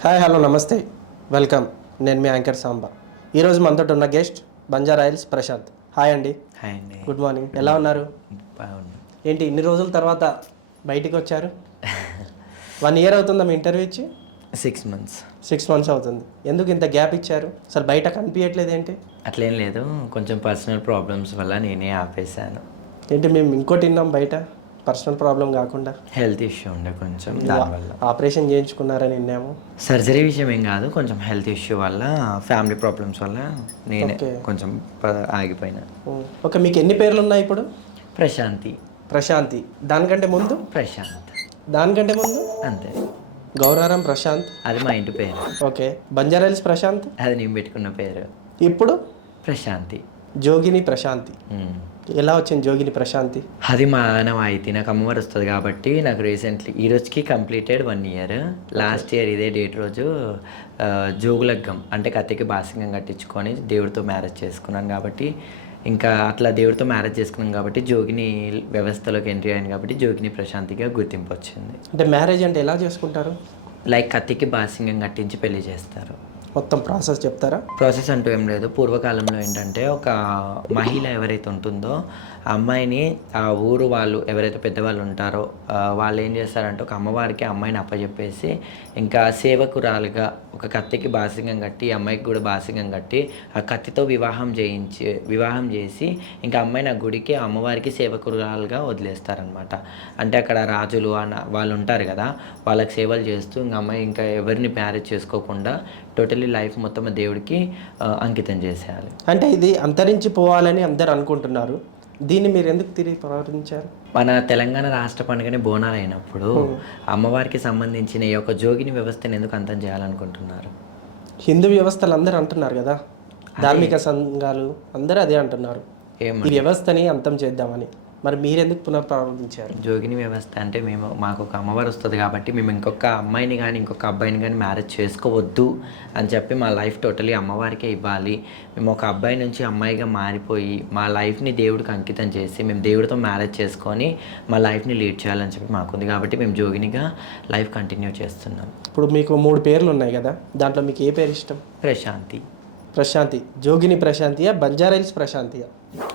Hi hello నమస్తే. Welcome. నేను మీ anchor Samba. ఈరోజు మనతో ఉన్న guest Banjara Hills Prashanth. Hi అండి. హాయ్ అండి. Good morning. ఎలా ఉన్నారు? ఏంటి ఇన్ని రోజుల తర్వాత బయటికి వచ్చారు? వన్ ఇయర్ అవుతుందా మీ ఇంటర్వ్యూ ఇచ్చి? సిక్స్ మంత్స్ సిక్స్ మంత్స్ అవుతుంది. ఎందుకు ఇంత గ్యాప్ ఇచ్చారు? అసలు బయట కనిపించట్లేదు ఏంటి? అట్లేం లేదు. కొంచెం పర్సనల్ ప్రాబ్లమ్స్ వల్ల నేనే ఆపేసాను ఏంటి మేము ఇంకోటి విన్నాం బయట? పర్సనల్ ప్రాబ్లం కాకుండా. హెల్త్ ఇష్యూ ఉండే కొంచెం దానివల్ల ఆపరేషన్ చేయించుకున్నారని విన్నాము సర్జరీ విషయం ఏం కాదు కొంచెం హెల్త్ ఇష్యూ వల్ల ఫ్యామిలీ ప్రాబ్లమ్స్ వల్ల నేనే. కొంచెం ఆగిపోయినా. ఓకే మీకు ఎన్ని పేర్లు ఉన్నాయి ఇప్పుడు? ప్రశాంతి. ప్రశాంతి. దానికంటే ముందు? ప్రశాంత్. దానికంటే ముందు? అంతే. గౌరారం ప్రశాంత్. అది మా ఇంటి పేరు. ఓకే. బంజారా హిల్స్ ప్రశాంత్? అది నేను పెట్టుకున్న పేరు. ఇప్పుడు? ప్రశాంతి. జోగిని ప్రశాంతి. ఎలా వచ్చింది జోగిని ప్రశాంతి? అది మా ఆనవాయితీ నాకు అమ్మవారు వస్తుంది కాబట్టి నాకు రీసెంట్లీ ఈ రోజుకి completed one year last year ఇదే డేట్ రోజు జోగులగ్గం అంటే కత్తికి బాసింగం కట్టించుకొని దేవుడితో మ్యారేజ్ చేసుకున్నాను కాబట్టి ఇంకా అట్లా దేవుడితో మ్యారేజ్ చేసుకున్నాను కాబట్టి జోగిని వ్యవస్థలోకి ఎంట్రీ అయ్యాను కాబట్టి జోగిని ప్రశాంతిగా గుర్తింపు వచ్చింది అంటే మ్యారేజ్ అంటే ఎలా చేసుకుంటారు? లైక్ కత్తికి బాసింగం కట్టించి పెళ్ళి చేస్తారు. మొత్తం ప్రాసెస్ చెప్తారా? ప్రాసెస్ అంటూ ఏం లేదు. పూర్వకాలంలో ఏంటంటే ఒక మహిళ ఎవరైతే ఉంటుందో ఆ అమ్మాయిని ఆ ఊరు వాళ్ళు ఎవరైతే పెద్దవాళ్ళు ఉంటారో వాళ్ళు ఏం చేస్తారంటే ఒక అమ్మవారికి అమ్మాయిని అప్పచెప్పేసి ఇంకా సేవకురాలుగా ఒక కత్తికి బాసింగం కట్టి ఈ అమ్మాయికి కూడా బాసింగం కట్టి ఆ కత్తితో వివాహం చేయించి వివాహం చేసి ఇంకా అమ్మాయిని ఆ గుడికి అమ్మవారికి సేవకురాలుగా వదిలేస్తారనమాట అంటే అక్కడ రాజులు అన్న వాళ్ళు ఉంటారు కదా వాళ్ళకి సేవలు చేస్తూ ఇంకా అమ్మాయి ఇంకా ఎవరిని మ్యారేజ్ చేసుకోకుండా టోటల్ లైఫ్ మొత్తం దేవుడికి అంకితం చేసేయాలి. అంటే ఇది అంతరించిపోవాలని అందరు అనుకుంటున్నారు. దీన్ని మీరు ఎందుకు తిరిగి ప్రవర్తించారు మన తెలంగాణ రాష్ట్ర పండుగని బోనాలు అయినప్పుడు అమ్మవారికి సంబంధించిన ఈ యొక్క జోగిని వ్యవస్థను ఎందుకు అంతం చేయాలనుకుంటున్నారు? హిందూ వ్యవస్థలు అందరూ అంటున్నారు కదా. ధార్మిక సంఘాలు అందరూ అదే అంటున్నారు. ఈ వ్యవస్థని అంతం చేద్దామని. మరి మీరెందుకు పునఃప్రారంభించారు? జోగిని వ్యవస్థ అంటే మేము మాకు ఒక అమ్మవారు వస్తుంది కాబట్టి మేము ఇంకొక అమ్మాయిని కానీ ఇంకొక అబ్బాయిని కానీ మ్యారేజ్ చేసుకోవద్దు అని చెప్పి మా లైఫ్ టోటలీ అమ్మవారికే ఇవ్వాలి. మేము ఒక అబ్బాయి నుంచి అమ్మాయిగా మారిపోయి మా లైఫ్ని దేవుడికి అంకితం చేసి మేము దేవుడితో మ్యారేజ్ చేసుకొని మా లైఫ్ని లీడ్ చేయాలని చెప్పి మాకుంది కాబట్టి మేము జోగినిగా లైఫ్ కంటిన్యూ చేస్తున్నాం. ఇప్పుడు మీకు మూడు పేర్లు ఉన్నాయి కదా దాంట్లో మీకు ఏ పేరు ఇష్టం? ప్రశాంతి. ప్రశాంతి. జోగిని ప్రశాంతియా బంజారా హిల్స్ ప్రశాంతియా?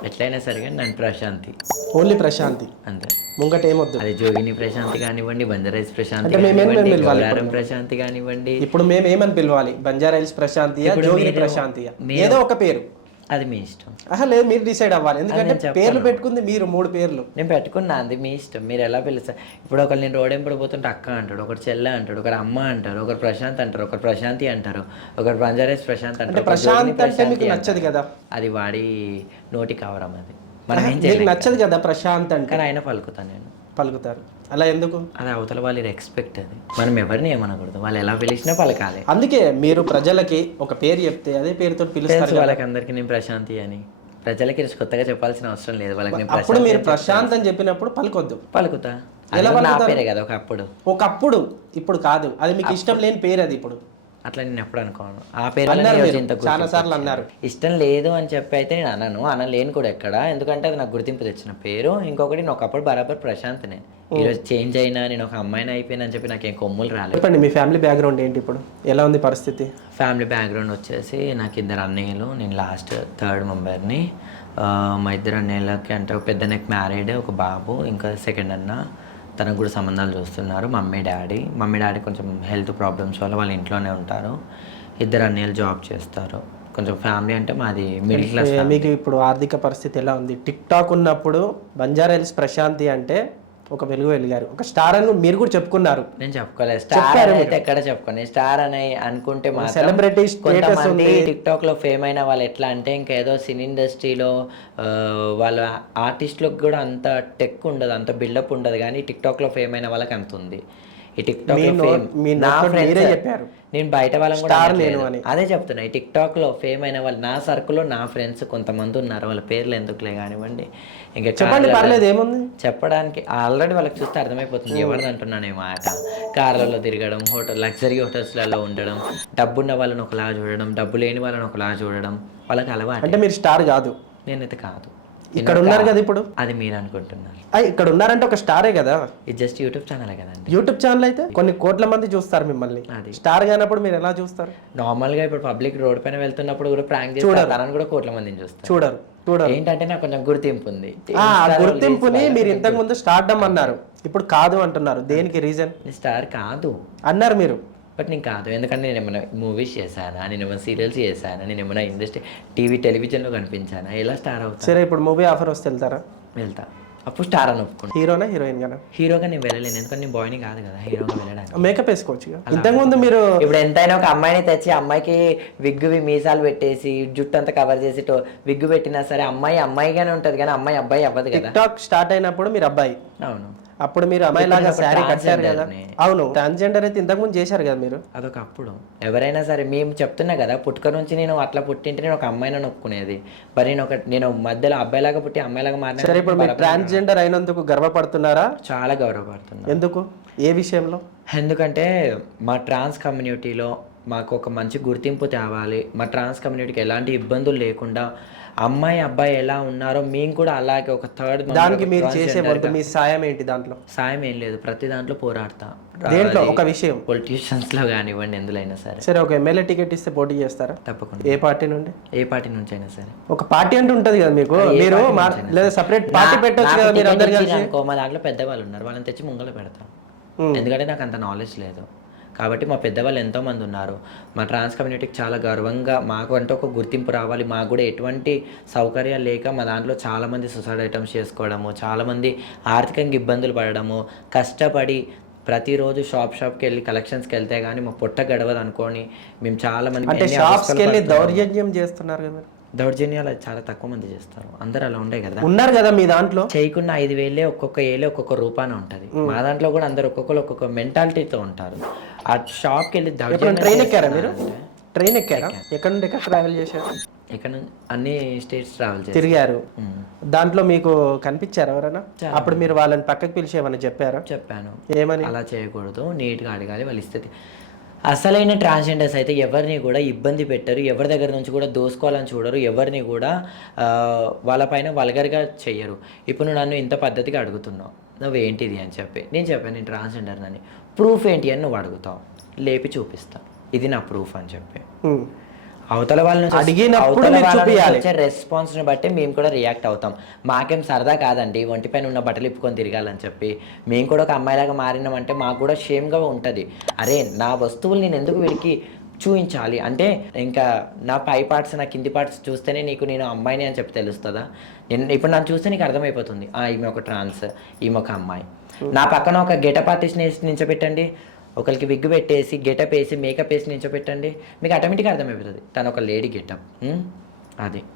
ఎట్లయినా సరే కానీ నన్ను ప్రశాంతి. ఓన్లీ ప్రశాంతి. అంతే. ముంగట ఏమొద్దు అది జోగిని ప్రశాంతి కానివ్వండి బంజారాయిస్ ప్రశాంతి కానివ్వండి ప్రశాంతి కానివ్వండి. ఇప్పుడు మేము ఏమని పిలవాలి? బంజారా హిల్స్ ప్రశాంతియా ఇప్పుడు జోగిని ప్రశాంతియా? మీరు- ఏదో ఒక పేరు. అది మీ ఇష్టం. ఆహా లేదు మీరు డిసైడ్ అవ్వాలి. ఎందుకంటే. పేర్లు పెట్టుకుంది మీరు మూడు పేర్లు. నేను పెట్టుకున్నా అది మీ ఇష్టం. మీరు ఎలా పిలుస్తారు ఇప్పుడు ఒకరు నేను రోడ్ ఎంపడి పోతుంటే అక్క అంటాడు ఒకరు చెల్లె అంటాడు ఒకరు అమ్మ అంటారు ఒకరు ప్రశాంత్ అంటారు ఒకరు ప్రశాంతి అంటారు ఒకరు బంజారాస్ ప్రశాంత్ అంటారు ప్రశాంత్ అంటే మీకు నచ్చదు కదా. అది వాడి నోటి కవరం అది. మనం ఏం మీకు చేయలేం నచ్చదు కదా ప్రశాంత్ అంటే? అయినా పలుకుతాను నేను. పలుకుతారు. అలా ఎందుకు? అది అవతల వాళ్ళ రెస్పెక్ట్ అది. మనం ఎవరిని ఏమనకూడదు. వాళ్ళు ఎలా పిలిచినా పలకాలి అందుకే మీరు ప్రజలకి ఒక పేరు చెప్తే అదే పేరుతో పిలుస్తారు వాళ్ళకి అందరికీ నేను ప్రశాంతి అని. ప్రజలకి కొత్తగా చెప్పాల్సిన అవసరం లేదు. వాళ్ళకి అప్పుడు మీరు ప్రశాంత్ అని చెప్పినప్పుడు పలుకొద్దు. పలుకుతా. ఎలా నా? పేరే కదా ఒకప్పుడు. ఒకప్పుడు. ఇప్పుడు కాదు. అది మీకు ఇష్టం లేని పేరు అది ఇప్పుడు. అట్లా నేను ఎప్పుడు అనుకోను. ఆ పేరు నేను చాలా సార్లు. అన్నారు. ఇష్టం లేదు అని చెప్పి అయితే నేను అనను. అనలేను కూడా ఎక్కడ. ఎందుకంటే అది నాకు గుర్తింపు తెచ్చిన పేరు. ఇంకొకటి నేను ఒకప్పుడు బరాబర్ ప్రశాంత్నే. ఈరోజు చేంజ్ అయినా నేను ఒక అమ్మాయిని అయిపోయినా అని చెప్పి నాకేం కొమ్ములు రాలేదు. చెప్పండి మీ ఫ్యామిలీ బ్యాక్గ్రౌండ్ ఏంటి ఇప్పుడు? ఎలా ఉంది పరిస్థితి? ఫ్యామిలీ బ్యాక్గ్రౌండ్ వచ్చేసి నాకు ఇద్దరు అన్నయ్యలు నేను లాస్ట్ థర్డ్ మెంబర్ని. మా ఇద్దరు అన్నయ్యలకి అంటే ఒక పెద్ద నెక్ మ్యారీడ్ ఒక బాబు ఇంకా సెకండ్ అన్న. తనకు కూడా సంబంధాలు చూస్తున్నారు. Mummy daddy. మమ్మీ డాడీ కొంచెం హెల్త్ ప్రాబ్లమ్స్ వల్ల వాళ్ళ ఇంట్లోనే ఉంటారు. ఇద్దరు అన్నయ్యలు జాబ్ చేస్తారు. కొంచెం ఫ్యామిలీ అంటే మాది మిడిల్ క్లాస్ మీకు ఇప్పుడు ఆర్థిక పరిస్థితి ఎలా ఉంది? టిక్ టాక్ ఉన్నప్పుడు బంజారా హిల్స్ ప్రశాంతి అంటే ఒక వెలుగు వెలిగారు. ఒక స్టార్ అని మీరు కూడా చెప్పుకున్నారు. నేను చెప్పుకోలేదు స్టార్ అయితే ఎక్కడ చెప్పుకోను? స్టార్ అని అనుకుంటే సెలబ్రిటీ కొంతమంది ఉంది. టిక్ టాక్లో ఫేమ్ అయిన వాళ్ళు ఎట్లా అంటే ఇంకా ఏదో సినీ ఇండస్ట్రీలో వాళ్ళ ఆర్టిస్టులకు కూడా అంత టెక్ ఉండదు అంత బిల్డప్ ఉండదు. కానీ టిక్ టాక్లో ఫేమ్ అయిన వాళ్ళకి అంత ఉంది. ఈ టిక్ టాక్ నా ఫ్రెండ్స్ చెప్పారు. నేను బయట వాళ్ళని కూడా. అదే చెప్తున్నా ఈ టిక్ టాక్లో ఫేమ్ అయిన వాళ్ళు నా సర్కిల్లో నా ఫ్రెండ్స్ కొంతమంది ఉన్నారు. వాళ్ళ పేర్లు ఎందుకులే కానివ్వండి. ఇంకా చెప్పండి పర్లేదు ఏముంది? చెప్పడానికి ఆల్రెడీ వాళ్ళకి చూస్తే అర్థమైపోతుంది. ఎవరిది అంటున్నాను మాట కార్లలో తిరగడం హోటల్ లగ్జరీ హోటల్స్లలో ఉండడం డబ్బున్న వాళ్ళని ఒకలా చూడడం డబ్బు లేని వాళ్ళని ఒకలా చూడడం వాళ్ళకి అలవాటు. అంటే మీరు స్టార్ కాదు. నేనైతే కాదు. ఇక్కడ ఉన్నారు కదా ఇప్పుడు? అది మీరు అనుకుంటున్నారు. ఇక్కడ ఉన్నారంటే ఒక స్టారే కదా? ఇది జస్ట్ యూట్యూబ్ ఛానల్ కదండి యూట్యూబ్ ఛానల్ అయితే కొన్ని కోట్ల మంది చూస్తారు మిమ్మల్ని. స్టార్ కానప్పుడు మీరు ఎలా చూస్తారు? నార్మల్గా ఇప్పుడు పబ్లిక్ రోడ్ పైన వెళ్తున్నప్పుడు కూడా ప్రాంక్ చేస్తారు తనని కూడా కోట్ల మందిని చూస్తారు. చూడరు చూడరు. ఏంటంటే నాకు కొంచెం గుర్తింపు ఉంది. ఆ ఆ గుర్తింపుని మీరు ఇంతకు ముందు స్టార్డమ్ అన్నారు. ఇప్పుడు కాదు అంటున్నారు. దేనికి రీజన్ స్టార్ కాదు. అన్నారు మీరు. బట్ నేను కాదు. ఎందుకంటే నేను ఏమైనా మూవీస్ చేశానా? నేను ఏమైనా సీరియల్స్ చేశానా? నేను ఏమైనా ఇండస్ట్రీ టీవీ టెలివిజన్లో కనిపించానా? ఎలా స్టార్ అవుతా? సరే ఇప్పుడు మూవీ ఆఫర్ వస్తే వెళ్తారా? వెళ్తా. అప్పుడు స్టార్ అని ఒప్పుకుంటా హీరోనా హీరోయిన్ గానా? హీరోగా నేను వెళ్ళలేను. ఎందుకంటే నేను బాయ్ని కాదు కదా హీరోగా వెళ్ళడానికి. మేకప్ వేసుకోవచ్చు. ఇంతకు ముందు మీరు ఇప్పుడు ఎంతైనా ఒక అమ్మాయిని తెచ్చి అమ్మాయికి విగ్గువి మీసాలు పెట్టేసి జుట్టు అంతా కవర్ చేసి విగ్గు పెట్టినా సరే అమ్మాయి అమ్మాయిగానే ఉంటది కానీ అమ్మాయి అబ్బాయి అవ్వదు కదా. టాక్ స్టార్ట్ అయినప్పుడు మీరు అబ్బాయి. అవును. అప్పుడు మీరు అమ్మాయి లాగా ఇప్పుడు శారీ కట్టారు కదా. అవును ట్రాన్స్జెండర్ అయితే ఇంతకు ముందు చేశారు కదా మీరు? అదొక అప్పుడు. ఎవరైనా సరే మేము చెప్తున్నా కదా పుట్టుక నుంచి నేను అట్లా పుట్టింటే నేను ఒక అమ్మాయిని నొక్కునేది. మరి నేను ఒక నేను మధ్యలో అబ్బాయిలాగా పుట్టి అమ్మాయిలాగా మారిన సరే ఇప్పుడు మీరు ట్రాన్స్జెండర్ అయినందుకు గర్వపడుతున్నారా? చాలా గౌరవపడుతున్నా ఎందుకు? ఏ విషయంలో? ఎందుకంటే మా ట్రాన్స్ కమ్యూనిటీలో మాకు ఒక మంచి గుర్తింపు తేవాలి. మా ట్రాన్స్ కమ్యూనిటీకి ఎలాంటి ఇబ్బందులు లేకుండా అమ్మాయి అబ్బాయి ఎలా ఉన్నారో మేము కూడా అలాగే ఒక థర్డ్ దానికి మీరు చేసే మీ సాయం ఏంటి దాంట్లో? సాయం ఏం లేదు. ప్రతి దాంట్లో పోరాడతా. దేంట్లో? ఒక విషయం. పొలిటీషియన్స్లో కానివ్వండి ఎందులైనా సరే. సరే ఒక ఎమ్మెల్యే టికెట్ ఇస్తే పోటీ చేస్తారా? తప్పకుండా. ఏ పార్టీ నుండి? ఏ పార్టీ నుంచి అయినా సరే. ఒక పార్టీ అంటూ ఉంటది కదా మీకు. మీరు లేదా సపరేట్ పార్టీ పెట్టొచ్చు కదా మీరు అందరు కలిసి. మా దాంట్లో పెద్దవాళ్ళు ఉన్నారు. వాళ్ళని తెచ్చి ముంగల పెడతాం. Hmm. ఎందుకంటే నాకు అంత నాలెడ్జ్ లేదు. కాబట్టి మా పెద్దవాళ్ళు ఎంతో మంది ఉన్నారు మా ట్రాన్స్ కమ్యూనిటీకి చాలా గర్వంగా మాకు అంటే ఒక గుర్తింపు రావాలి మాకు కూడా ఎటువంటి సౌకర్యాలు లేక మా దాంట్లో చాలామంది సుసైడ్ ఐటమ్స్ చేసుకోవడము చాలామంది ఆర్థికంగా ఇబ్బందులు పడడము కష్టపడి ప్రతిరోజు షాప్ షాప్కి వెళ్ళి కలెక్షన్స్కి వెళ్తే కానీ మా పొట్ట గడవదు అనుకొని మేము చాలా మంది షాప్స్కి వెళ్ళి. దౌర్జన్యం చేస్తున్నారు కదా. దౌర్జన్యాలు అది చాలా తక్కువ మంది చేస్తారు. అందరూ అలా ఉండే కదా? ఉన్నారు కదా మీ దాంట్లో? చేయకుండా ఐదు వేలే ఒక్కొక్క ఏలే ఒక్కొక్క రూపాన ఉంటుంది. మా దాంట్లో కూడా అందరు ఒక్కొక్కరు ఒక్కొక్క మెంటాలిటీతో ఉంటారు. ఆ షాప్కి వెళ్ళి దౌర్జన్యం ట్రైన్ ఎక్కారా మీరు? ట్రైన్ ఎక్కారా? ఎక్కడ నుండి ఎక్కడ ట్రావెల్ చేశారు? ఇక్కడ నుంచి అన్ని స్టేట్స్ ట్రావెల్ చేసి తిరిగారు. దాంట్లో మీకు కనిపించారు ఎవరైనా? అప్పుడు మీరు వాళ్ళని పక్కకు పిలిచి ఏమైనా చెప్పారా? చెప్పాను. ఏమని? అలా చేయకూడదు. నీట్గా అడగాలి. వాళ్ళ ఇస్తుంది అసలైన ట్రాన్స్జెండర్స్ అయితే ఎవరిని కూడా ఇబ్బంది పెట్టరు ఎవరి దగ్గర నుంచి కూడా దోసుకోవాలని చూడరు ఎవరిని కూడా వాళ్ళపైన వల్గర్గా చెయ్యరు. ఇప్పుడు నన్ను ఇంత పద్ధతిగా అడుగుతున్నావు నువ్వు ఏంటిది అని చెప్పి. నేను చెప్పాను నేను ట్రాన్స్జెండర్ అని ప్రూఫ్ ఏంటి అని నువ్వు అడుగుతావు. లేపి చూపిస్తాను ఇది నా ప్రూఫ్ అని చెప్పి. అవతల వాళ్ళ నుంచి అడిగినప్పుడు. వచ్చే రెస్పాన్స్ని బట్టి మేము కూడా రియాక్ట్ అవుతాం. మాకేం సరదా కాదండి ఒంటిపైన ఉన్న బట్టలు ఇప్పుకొని తిరగాలని చెప్పి. మేము కూడా ఒక అమ్మాయిలాగా మారినామంటే మాకు కూడా షేమ్గా ఉంటుంది. అరే నా వస్తువులు నేను ఎందుకు వీడికి చూపించాలి అంటే ఇంకా నా పై పార్ట్స్ నా కింది పార్ట్స్ చూస్తేనే నీకు నేను అమ్మాయిని అని చెప్పి తెలుస్తుందా? నేను ఇప్పుడు నన్ను చూస్తే నీకు అర్థమైపోతుంది. ఆ, ఈమె ఒక ట్రాన్స్ ఈమె ఒక అమ్మాయి. నా పక్కన ఒక గెటప్ ఆర్టిస్ట్ నించోపెట్టండి ఒకరికి విగ్గు పెట్టేసి గెటప్ వేసి మేకప్ వేసి నించోపెట్టండి మీకు ఆటోమేటిక్గా అర్థమైపోతుంది. తను ఒక లేడీ గెటప్ అది.